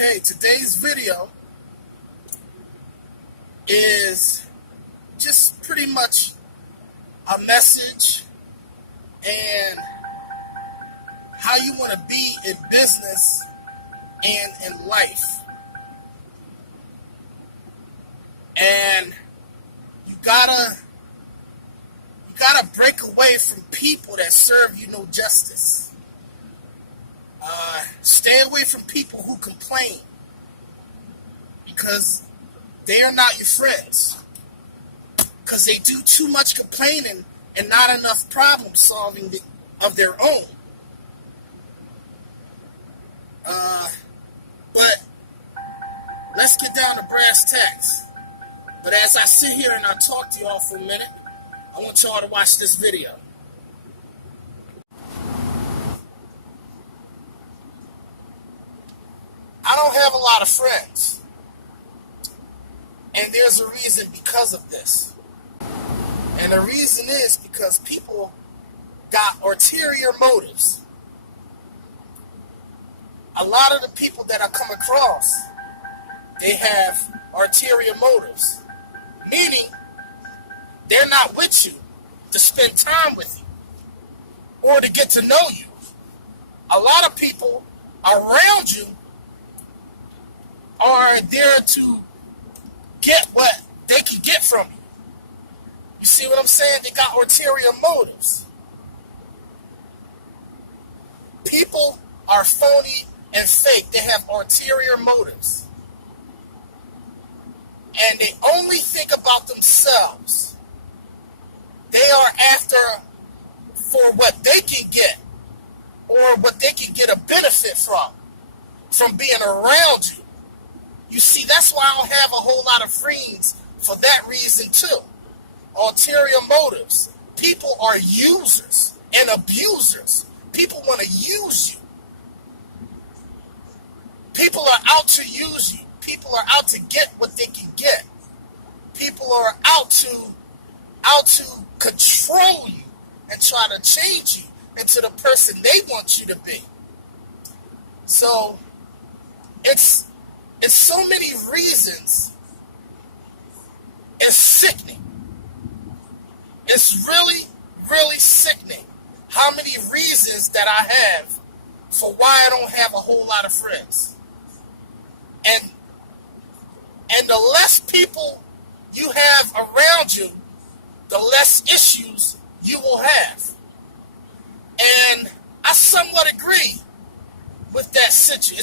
Okay, today's video is just pretty much a message and how you want to be in business and in life. And you gotta break away from people that serve you no justice. Stay away from people who complain, because they are not your friends, because they do too much complaining and not enough problem solving of their own. But let's get down to brass tacks. But as I sit here and I talk to y'all for a minute, I want y'all to watch this video. I don't have a lot of friends, and there's a reason because of this. And the reason is because people got ulterior motives. A lot of the people that I come across, they have ulterior motives, meaning they're not with you to spend time with you or to get to know you. A lot of people around you are there to get what they can get from you. You see what I'm saying? They got ulterior motives. People are phony and fake. They have ulterior motives. And they only think about themselves. They are after for what they can get or what they can get a benefit from being around you. You see, that's why I don't have a whole lot of friends for that reason too. Ulterior motives. People are users and abusers. People want to use you. People are out to use you. People are out to get what they can get. People are out to control you and try to change you into the person they want you to be. So it's so many reasons. It's sickening. It's really, really sickening how many reasons that I have for why I don't have a whole lot of friends. And the less people you have around you, the less issues you will have. And I somewhat agree with that situation.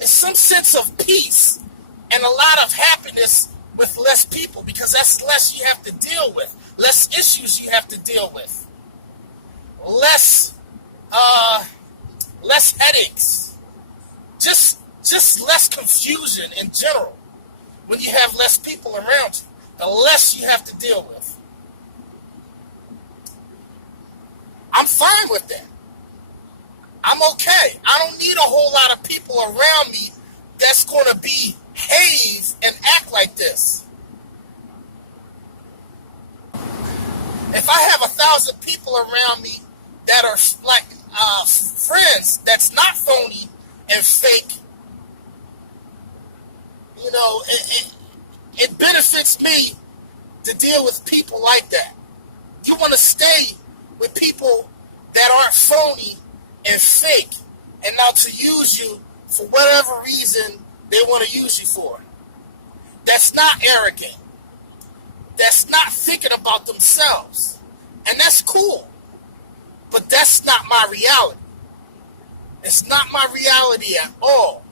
It's some sense of peace and a lot of happiness with less people, because that's less you have to deal with, less issues you have to deal with, less headaches, just less confusion in general. When you have less people around you, the less you have to deal with. I'm fine with that. I'm okay. I don't need a whole lot of people around me that's going to behave and act like this. If I have 1,000 people around me that are like friends that's not phony and fake, you know, it benefits me to deal with people like that. You want to stay with people that aren't phony and fake and now to use you for whatever reason they want to use you for. That's not arrogant. That's not thinking about themselves. And that's cool. But that's not my reality. It's not my reality at all.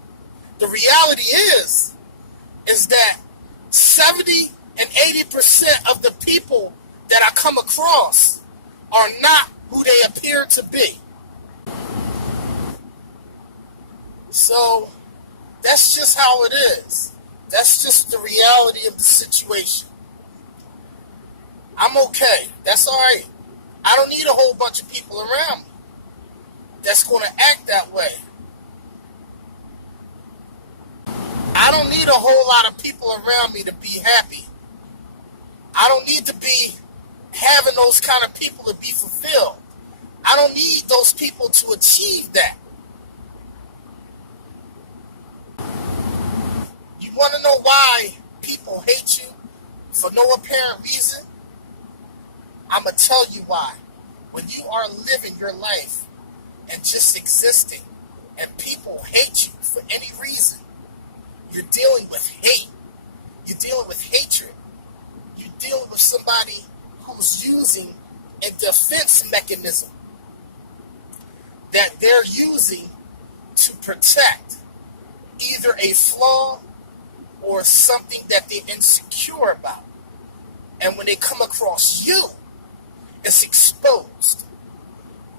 The reality is that 70 and 80% of the people that I come across are not who they appear to be. So that's just how it is. That's just the reality of the situation. I'm okay. That's all right. I don't need a whole bunch of people around me that's going to act that way. I don't need a whole lot of people around me to be happy. I don't need to be having those kind of people to be fulfilled. I don't need those people to achieve that. want to know why people hate you for no apparent reason? I'm going to tell you why. When you are living your life and just existing, and people hate you for any reason, you're dealing with hate. You're dealing with hatred. You're dealing with somebody who's using a defense mechanism that they're using to protect either a flaw or something that they're insecure about. And when they come across you, it's exposed.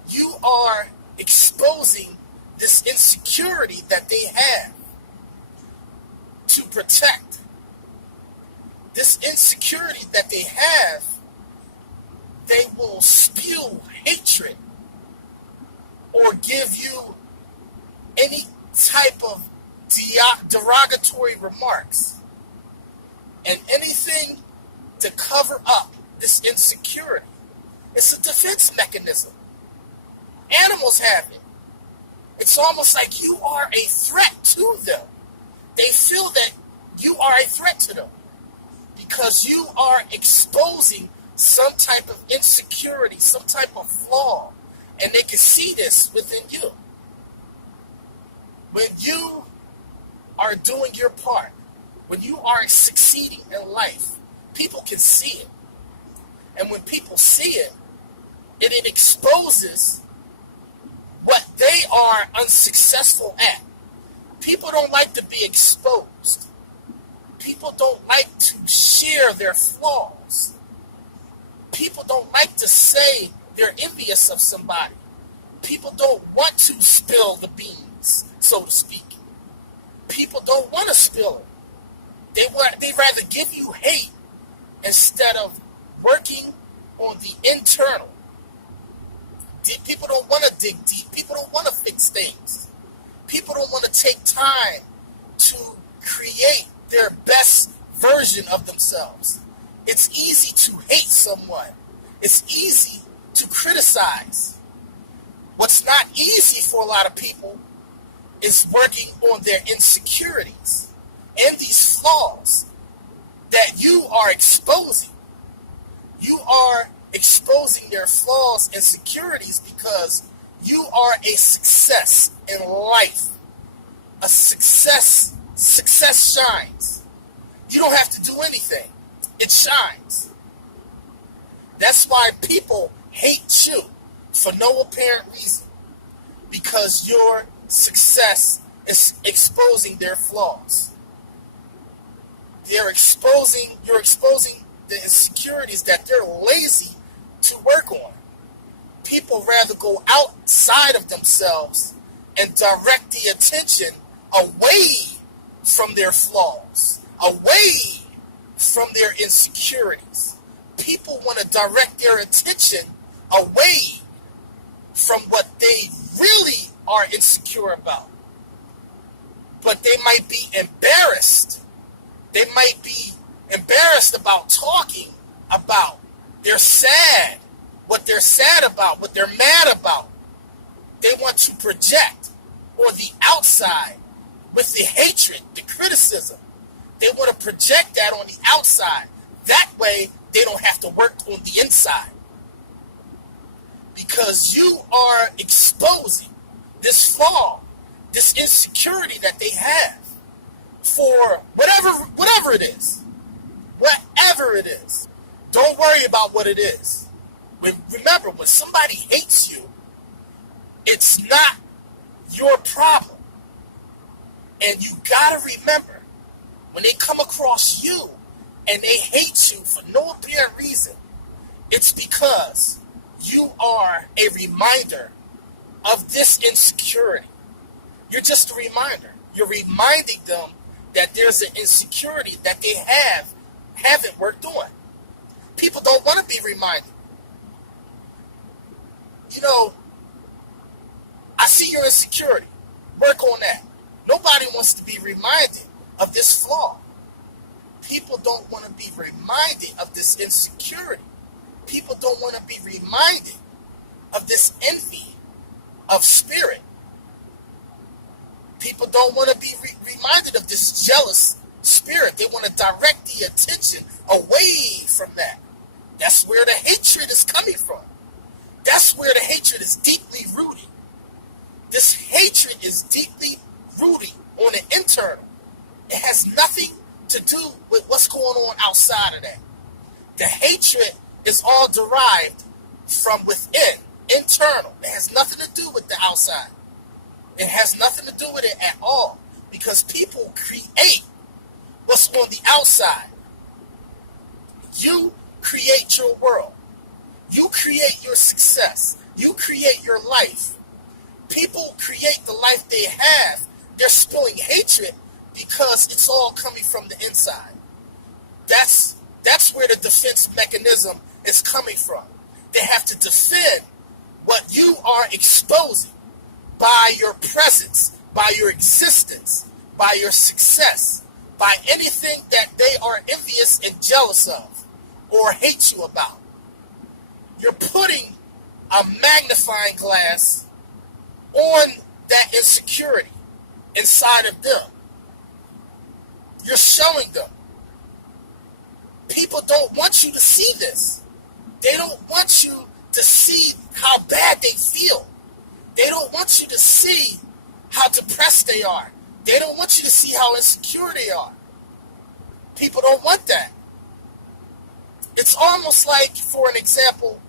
You are exposing this insecurity that they have to protect. This insecurity that they have, they will spew hatred or give you any type of derogatory remarks and anything to cover up this insecurity. It's a defense mechanism. Animals have it. It's almost like you are a threat to them. They feel that you are a threat to them because you are exposing some type of insecurity, some type of flaw, and they can see this within you. When you are doing your part, when you are succeeding in life, people can see it. And when people see it, it exposes what they are unsuccessful at. People don't like to be exposed. People don't like to share their flaws. People don't like to say they're envious of somebody. People don't want to spill the beans, so to speak. People don't want to spill it. They'd rather give you hate instead of working on the internal. People don't want to dig deep. People don't want to fix things. People don't want to take time to create their best version of themselves. It's easy to hate someone. It's easy to criticize. What's not easy for a lot of people is working on their insecurities and these flaws that you are exposing. You are exposing their flaws and insecurities because you are a success in life. A success shines. You don't have to do anything. It shines. That's why people hate you for no apparent reason. Because your success is exposing their flaws. You're exposing the insecurities that they're lazy to work on. People rather go outside of themselves and direct the attention away from their flaws, away from their insecurities. People want to direct their attention away from what they really are insecure about. But they might be embarrassed. They might be embarrassed about talking about. They're sad. What they're sad about, what they're mad about. They want to project on the outside with the hatred, the criticism. They want to project that on the outside. That way, they don't have to work on the inside. Because you are exposing this flaw, this insecurity that they have for whatever it is. Whatever it is. Don't worry about what it is. Remember, when somebody hates you, it's not your problem. And you gotta remember, when they come across you and they hate you for no apparent reason, it's because you are a reminder of this insecurity. You're just a reminder. You're reminding them that there's an insecurity that they haven't worked on. People don't want to be reminded. You know, I see your insecurity. Work on that. Nobody wants to be reminded of this flaw. People don't want to be reminded of this insecurity. People don't want to be reminded of this envy of spirit. People don't want to be reminded of this jealous spirit. They want to direct the attention away from that. That's where the hatred is coming from. That's where the hatred is deeply rooted. This hatred is deeply rooted on the internal. It has nothing to do with what's going on outside of that. The hatred is all derived from within, internal. It has nothing to do with the outside. It has nothing to do with it at all, because people create what's on the outside. You create your world. You create your success. You create your life. People create the life they have. They're spilling hatred because it's all coming from the inside. That's where the defense mechanism is coming from. They have to defend what you are exposing by your presence, by your existence, by your success, by anything that they are envious and jealous of or hate you about. You're putting a magnifying glass on that insecurity inside of them. You're showing them. People don't want you to see this. They don't want you to see how bad they feel. They don't want you to see how depressed they are. They don't want you to see how insecure they are. People don't want that. It's almost like, for an example,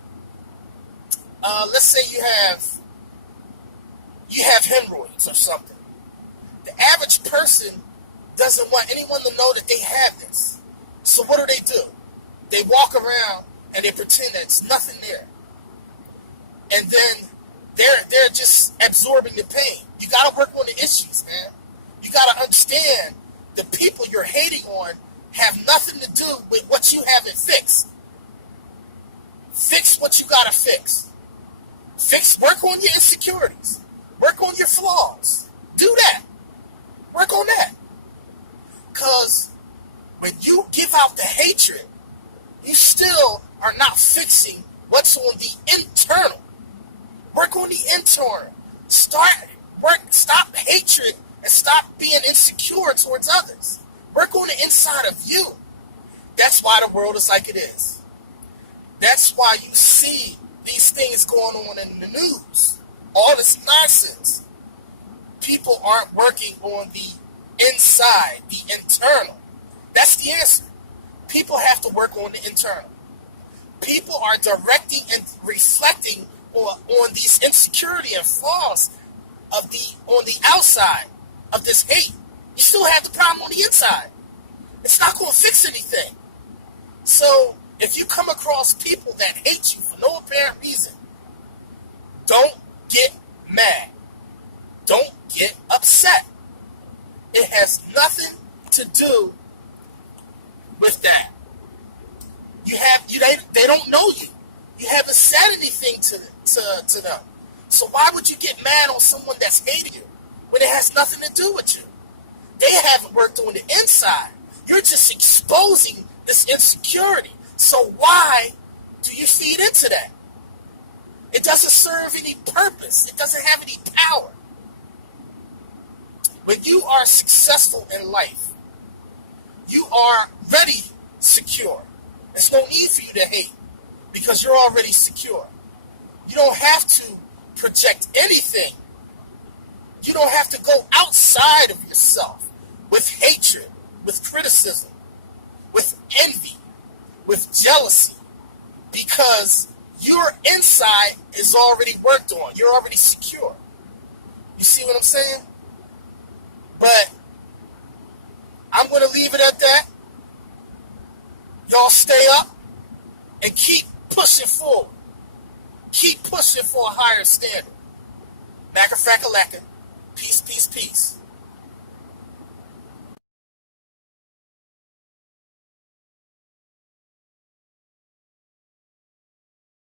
let's say you have hemorrhoids or something. The average person doesn't want anyone to know that they have this. So what do? They walk around and they pretend that it's nothing there. And then they're just absorbing the pain. You got to work on the issues, man. You got to understand the people you're hating on have nothing to do with what you haven't fixed. Fix what you got to fix. Work on your insecurities. Work on your flaws. Do that. Work on that. Because when you give out the hatred, you still are not fixing what's on the internal. Work on the internal. Stop hatred and stop being insecure towards others. Work on the inside of you. That's why the world is like it is. That's why you see these things going on in the news. All this nonsense. People aren't working on the inside, the internal. That's the answer. People have to work on the internal. People are directing and reflecting on these insecurity and flaws on the outside of this hate. You still have the problem on the inside. It's not going to fix anything. So if you come across people that hate you for no apparent reason, don't get mad. Don't get upset. It has nothing to do with that. They don't know you. You haven't said anything to them. So why would you get mad on someone that's hating you when it has nothing to do with you? They haven't worked on the inside. You're just exposing this insecurity. So why do you feed into that? It doesn't serve any purpose. It doesn't have any power. When you are successful in life, you are already secure. There's no need for you to hate because you're already secure. You don't have to project anything. You don't have to go outside of yourself with hatred, with criticism, with envy, with jealousy, because your inside is already worked on. You're already secure. You see what I'm saying? But I'm going to leave it at that. Y'all stay up and keep pushing forward. Keep pushing for a higher standard. Macka-fracka-lacka. Peace, peace, peace.